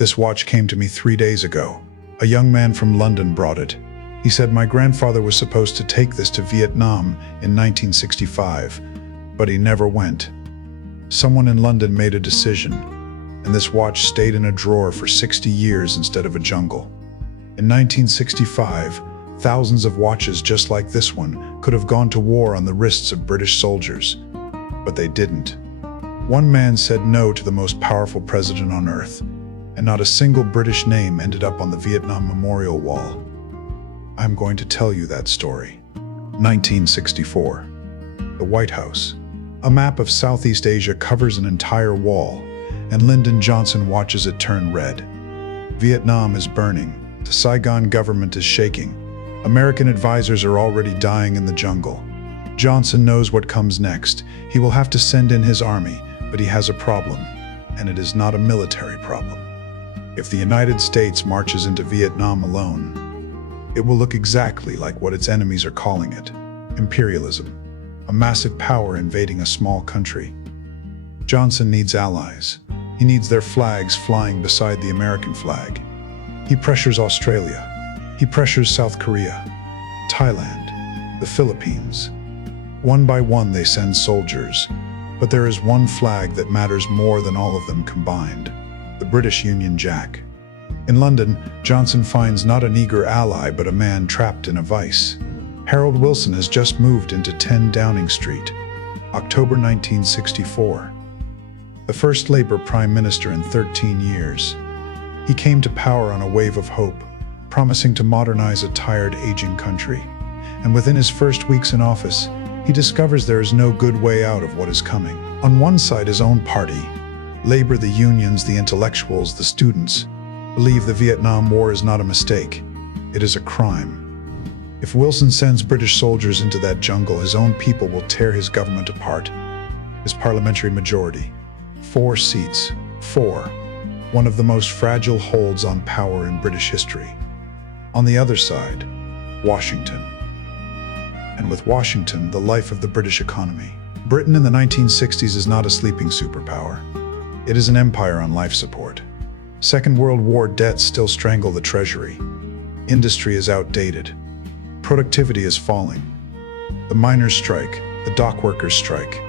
This watch came to me 3 days ago. A young man from London brought it. He said my grandfather was supposed to take this to Vietnam in 1965, but he never went. Someone in London made a decision, and this watch stayed in a drawer for 60 years instead of a jungle. In 1965, thousands of watches just like this one could have gone to war on the wrists of British soldiers, but they didn't. One man said no to the most powerful president on earth, and not a single British name ended up on the Vietnam Memorial Wall. I'm going to tell you that story. 1964. The White House. A map of Southeast Asia covers an entire wall, and Lyndon Johnson watches it turn red. Vietnam is burning. The Saigon government is shaking. American advisors are already dying in the jungle. Johnson knows what comes next. He will have to send in his army, but he has a problem, and it is not a military problem. If the United States marches into Vietnam alone, it will look exactly like what its enemies are calling it: imperialism, a massive power invading a small country. Johnson needs allies. He needs their flags flying beside the American flag. He pressures Australia. He pressures South Korea, Thailand, the Philippines. One by one they send soldiers, but there is one flag that matters more than all of them combined: the British Union Jack. In London, Johnson finds not an eager ally but a man trapped in a vice. Harold Wilson has just moved into 10 Downing Street. October 1964. The first Labour Prime Minister in 13 years. He came to power on a wave of hope, promising to modernize a tired, aging country. And within his first weeks in office, he discovers there is no good way out of what is coming. On one side, his own party, Labour, the unions, the intellectuals, the students, believe the Vietnam War is not a mistake. It is a crime. If Wilson sends British soldiers into that jungle, his own people will tear his government apart. His parliamentary majority, 4 seats, 4, one of the most fragile holds on power in British history. On the other side, Washington. And with Washington, the life of the British economy. Britain in the 1960s is not a sleeping superpower. It is an empire on life support. Second World War debts still strangle the treasury. Industry is outdated. Productivity is falling. The miners strike, the dock workers strike.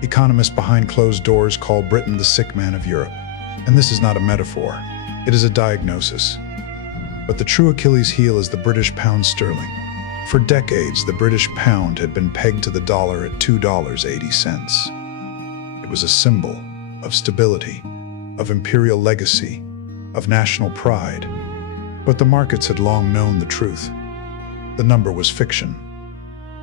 Economists behind closed doors call Britain the sick man of Europe. And this is not a metaphor. It is a diagnosis. But the true Achilles heel is the British pound sterling. For decades, the British pound had been pegged to the dollar at $2.80. It was a symbol of stability, of imperial legacy, of national pride. But the markets had long known the truth. The number was fiction.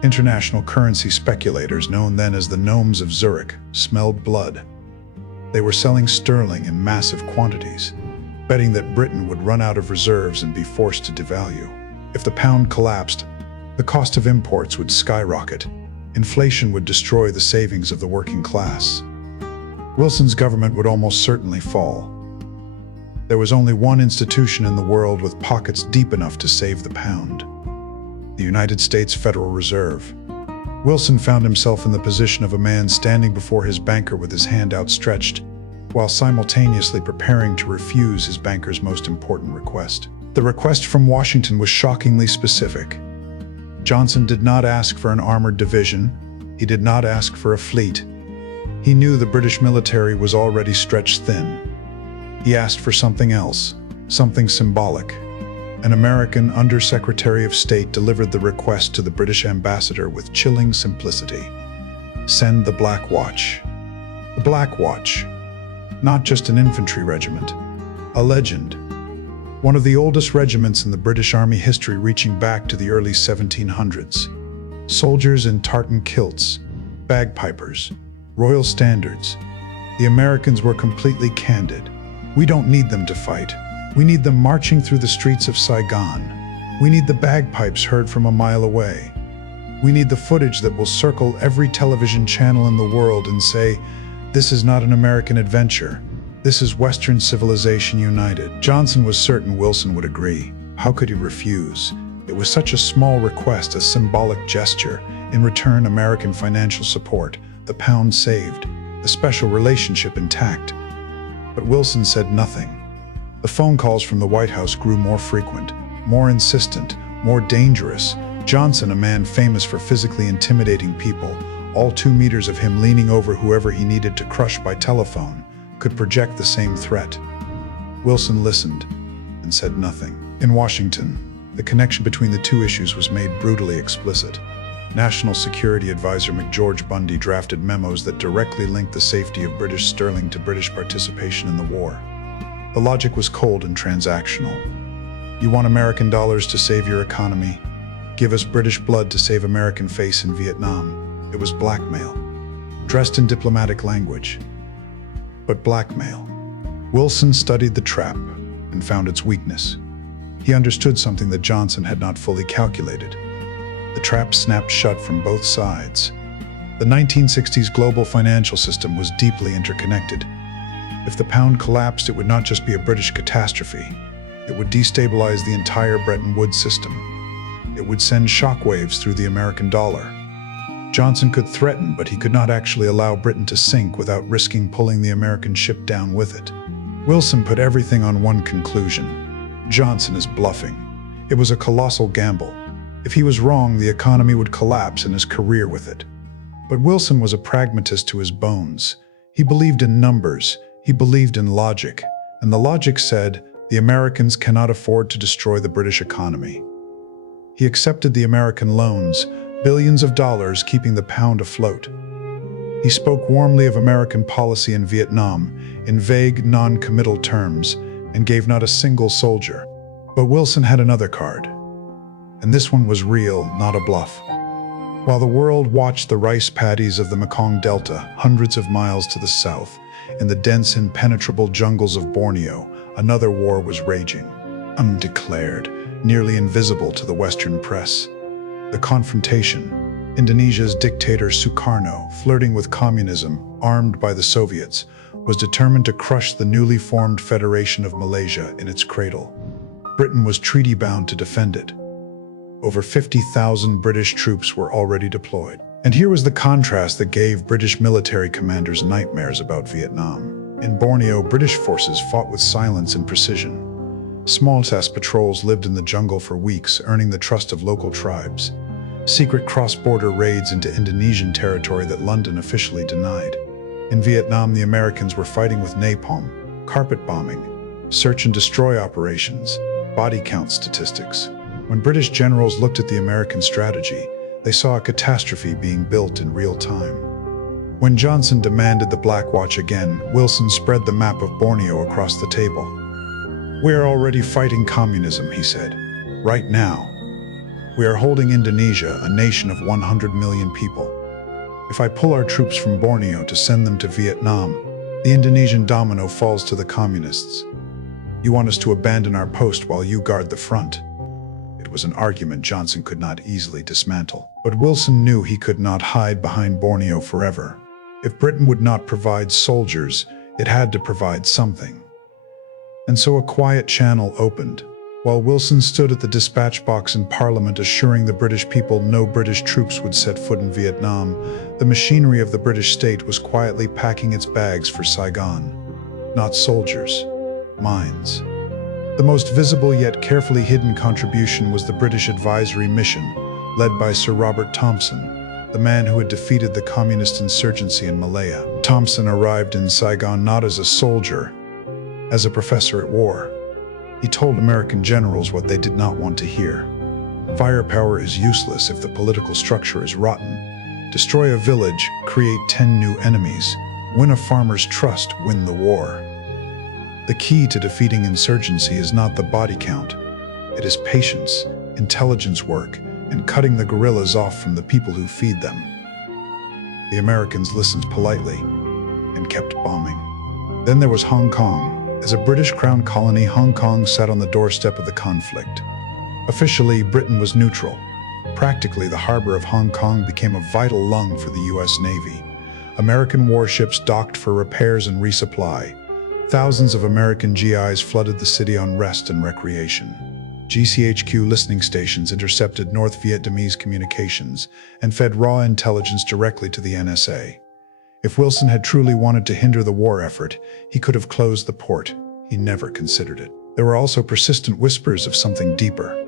International currency speculators, known then as the Gnomes of Zurich, smelled blood. They were selling sterling in massive quantities, betting that Britain would run out of reserves and be forced to devalue. If the pound collapsed, the cost of imports would skyrocket. Inflation would destroy the savings of the working class. Wilson's government would almost certainly fall. There was only one institution in the world with pockets deep enough to save the pound: the United States Federal Reserve. Wilson found himself in the position of a man standing before his banker with his hand outstretched, while simultaneously preparing to refuse his banker's most important request. The request from Washington was shockingly specific. Johnson did not ask for an armored division. He did not ask for a fleet. He knew the British military was already stretched thin. He asked for something else, something symbolic. An American Undersecretary of State delivered the request to the British ambassador with chilling simplicity. Send the Black Watch. The Black Watch. Not just an infantry regiment. A legend. One of the oldest regiments in the British Army history, reaching back to the early 1700s. Soldiers in tartan kilts, bagpipers, royal standards. The Americans were completely candid. We don't need them to fight. We need them marching through the streets of Saigon. We need the bagpipes heard from a mile away. We need the footage that will circle every television channel in the world and say, this is not an American adventure. This is Western civilization united. Johnson was certain Wilson would agree. How could he refuse? It was such a small request, a symbolic gesture. In return, American financial support, the pound saved, the special relationship intact. But Wilson said nothing. The phone calls from the White House grew more frequent, more insistent, more dangerous. Johnson, a man famous for physically intimidating people, all 2 meters of him leaning over whoever he needed to crush by telephone, could project the same threat. Wilson listened and said nothing. In Washington, the connection between the two issues was made brutally explicit. National Security Advisor McGeorge Bundy drafted memos that directly linked the safety of British sterling to British participation in the war. The logic was cold and transactional. You want American dollars to save your economy? Give us British blood to save American face in Vietnam. It was blackmail, dressed in diplomatic language. But blackmail. Wilson studied the trap and found its weakness. He understood something that Johnson had not fully calculated. The trap snapped shut from both sides. The 1960s global financial system was deeply interconnected. If the pound collapsed, it would not just be a British catastrophe. It would destabilize the entire Bretton Woods system. It would send shockwaves through the American dollar. Johnson could threaten, but he could not actually allow Britain to sink without risking pulling the American ship down with it. Wilson put everything on one conclusion: Johnson is bluffing. It was a colossal gamble. If he was wrong, the economy would collapse and his career with it. But Wilson was a pragmatist to his bones. He believed in numbers, he believed in logic, and the logic said the Americans cannot afford to destroy the British economy. He accepted the American loans, billions of dollars keeping the pound afloat. He spoke warmly of American policy in Vietnam in vague, non-committal terms and gave not a single soldier. But Wilson had another card, and this one was real, not a bluff. While the world watched the rice paddies of the Mekong Delta, hundreds of miles to the south, in the dense, impenetrable jungles of Borneo, another war was raging, undeclared, nearly invisible to the Western press. The confrontation. Indonesia's dictator Sukarno, flirting with communism, armed by the Soviets, was determined to crush the newly formed Federation of Malaysia in its cradle. Britain was treaty-bound to defend it. Over 50,000 British troops were already deployed. And here was the contrast that gave British military commanders nightmares about Vietnam. In Borneo, British forces fought with silence and precision. Small test patrols lived in the jungle for weeks, earning the trust of local tribes. Secret cross-border raids into Indonesian territory that London officially denied. In Vietnam, the Americans were fighting with napalm, carpet bombing, search and destroy operations, body count statistics. When British generals looked at the American strategy, they saw a catastrophe being built in real time. When Johnson demanded the Black Watch again, Wilson spread the map of Borneo across the table. "We are already fighting communism," he said. "Right now. We are holding Indonesia, a nation of 100 million people. If I pull our troops from Borneo to send them to Vietnam, the Indonesian domino falls to the communists. You want us to abandon our post while you guard the front." It was an argument Johnson could not easily dismantle. But Wilson knew he could not hide behind Borneo forever. If Britain would not provide soldiers, it had to provide something. And so a quiet channel opened. While Wilson stood at the dispatch box in Parliament assuring the British people no British troops would set foot in Vietnam, the machinery of the British state was quietly packing its bags for Saigon. Not soldiers, mines. The most visible yet carefully hidden contribution was the British advisory mission, led by Sir Robert Thompson, the man who had defeated the communist insurgency in Malaya. Thompson arrived in Saigon not as a soldier, as a professor at war. He told American generals what they did not want to hear. Firepower is useless if the political structure is rotten. Destroy a village, create 10 new enemies. Win a farmer's trust, win the war. The key to defeating insurgency is not the body count. It is patience, intelligence work, and cutting the guerrillas off from the people who feed them. The Americans listened politely and kept bombing. Then there was Hong Kong. As a British Crown colony, Hong Kong sat on the doorstep of the conflict. Officially, Britain was neutral. Practically, the harbor of Hong Kong became a vital lung for the US Navy. American warships docked for repairs and resupply. Thousands of American GIs flooded the city on rest and recreation. GCHQ listening stations intercepted North Vietnamese communications and fed raw intelligence directly to the NSA. If Wilson had truly wanted to hinder the war effort, he could have closed the port. he never considered it. There were also persistent whispers of something deeper.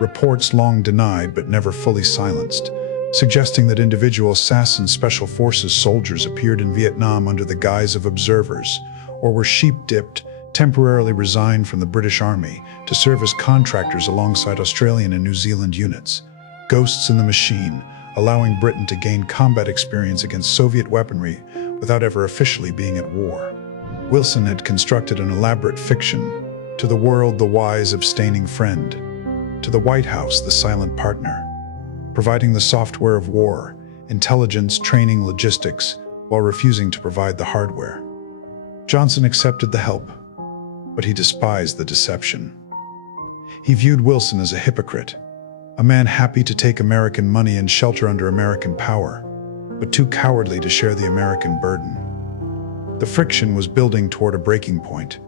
Reports long denied but never fully silenced, suggesting that individual SAS and Special Forces soldiers appeared in Vietnam under the guise of observers, or were sheep-dipped, temporarily resigned from the British Army to serve as contractors alongside Australian and New Zealand units. Ghosts in the machine, allowing Britain to gain combat experience against Soviet weaponry without ever officially being at war. Wilson had constructed an elaborate fiction: to the world, the wise, abstaining friend; to the White House, the silent partner, providing the software of war, intelligence, training, logistics, while refusing to provide the hardware. Johnson accepted the help, but he despised the deception. He viewed Wilson as a hypocrite, a man happy to take American money and shelter under American power, but too cowardly to share the American burden. The friction was building toward a breaking point.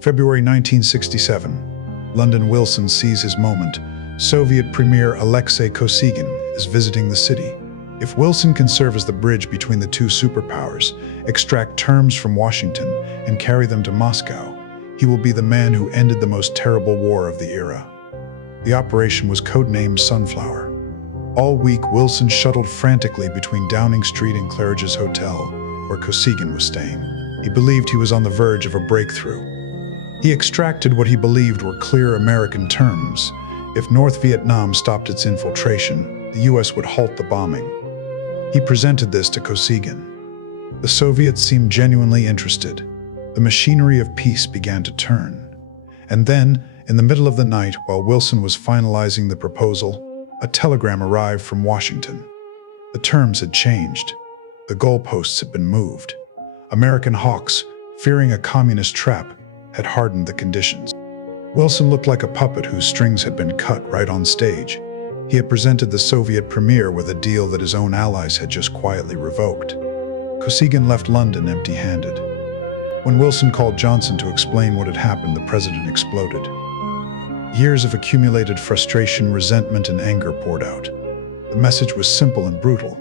February 1967, London. Wilson sees his moment. Soviet Premier Alexei Kosygin is visiting the city. If Wilson can serve as the bridge between the two superpowers, extract terms from Washington, and carry them to Moscow, he will be the man who ended the most terrible war of the era. The operation was codenamed Sunflower. All week, Wilson shuttled frantically between Downing Street and Claridge's Hotel, where Kosygin was staying. He believed he was on the verge of a breakthrough. He extracted what he believed were clear American terms. If North Vietnam stopped its infiltration, the US would halt the bombing. He presented this to Kosygin. The Soviets seemed genuinely interested. The machinery of peace began to turn. And then, in the middle of the night, while Wilson was finalizing the proposal, a telegram arrived from Washington. The terms had changed. The goalposts had been moved. American hawks, fearing a communist trap, had hardened the conditions. Wilson looked like a puppet whose strings had been cut right on stage. He had presented the Soviet premier with a deal that his own allies had just quietly revoked. Kosygin left London empty-handed. When Wilson called Johnson to explain what had happened, the president exploded. Years of accumulated frustration, resentment, and anger poured out. The message was simple and brutal.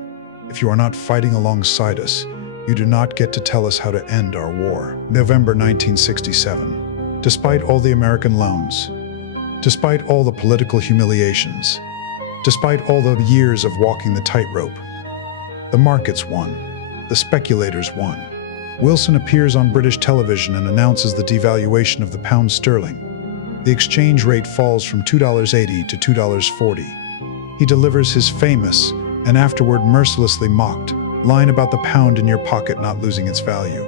If you are not fighting alongside us, you do not get to tell us how to end our war. November 1967. Despite all the American loans, despite all the political humiliations, despite all the years of walking the tightrope, the markets won. The speculators won. Wilson appears on British television and announces the devaluation of the pound sterling. The exchange rate falls from $2.80 to $2.40. He delivers his famous, and afterward mercilessly mocked, line about the pound in your pocket not losing its value.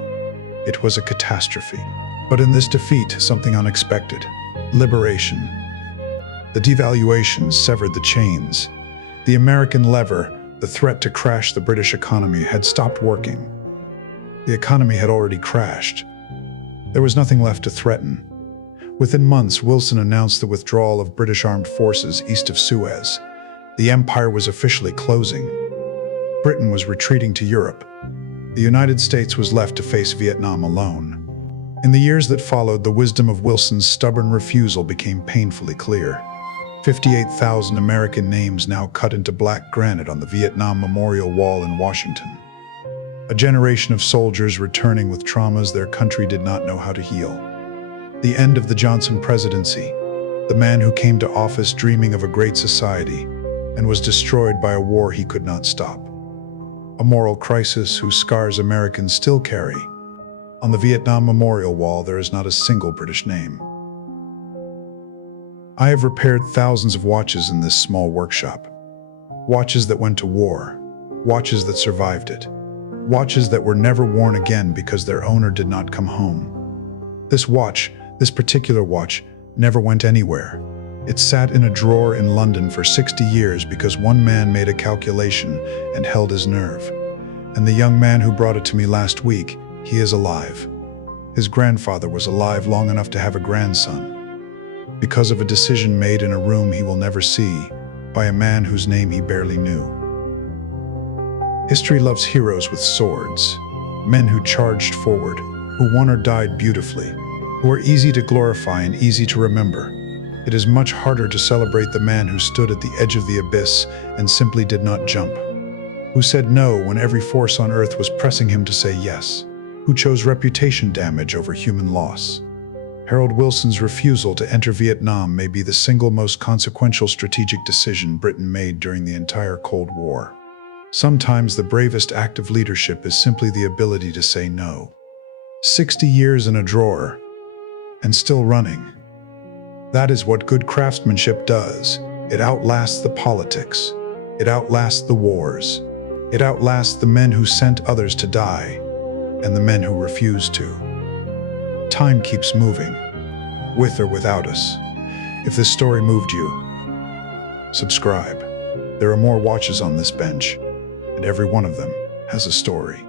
It was a catastrophe. But in this defeat, something unexpected: liberation. The devaluation severed the chains. The American lever, the threat to crash the British economy, had stopped working. The economy had already crashed. There was nothing left to threaten. Within months, Wilson announced the withdrawal of British armed forces east of Suez. The empire was officially closing. Britain was retreating to Europe. The United States was left to face Vietnam alone. In the years that followed, the wisdom of Wilson's stubborn refusal became painfully clear. 58,000 American names now cut into black granite on the Vietnam Memorial Wall in Washington. A generation of soldiers returning with traumas their country did not know how to heal. The end of the Johnson presidency, the man who came to office dreaming of a great society and was destroyed by a war he could not stop. A moral crisis whose scars Americans still carry. On the Vietnam Memorial Wall, there is not a single British name. I have repaired thousands of watches in this small workshop. Watches that went to war, watches that survived it, watches that were never worn again because their owner did not come home. This particular watch, never went anywhere. It sat in a drawer in London for 60 years because one man made a calculation and held his nerve. And the young man who brought it to me last week, he is alive. His grandfather was alive long enough to have a grandson. Because of a decision made in a room he will never see, by a man whose name he barely knew. History loves heroes with swords, men who charged forward, who won or died beautifully, who are easy to glorify and easy to remember. It is much harder to celebrate the man who stood at the edge of the abyss and simply did not jump, who said no when every force on earth was pressing him to say yes. who chose reputation damage over human loss. Harold Wilson's refusal to enter Vietnam may be the single most consequential strategic decision Britain made during the entire Cold War. Sometimes the bravest act of leadership is simply the ability to say no. 60 years in a drawer, and still running. That is what good craftsmanship does. It outlasts the politics. It outlasts the wars. It outlasts the men who sent others to die, and the men who refused to. Time keeps moving, with or without us. If this story moved you, subscribe. There are more watches on this bench, and every one of them has a story.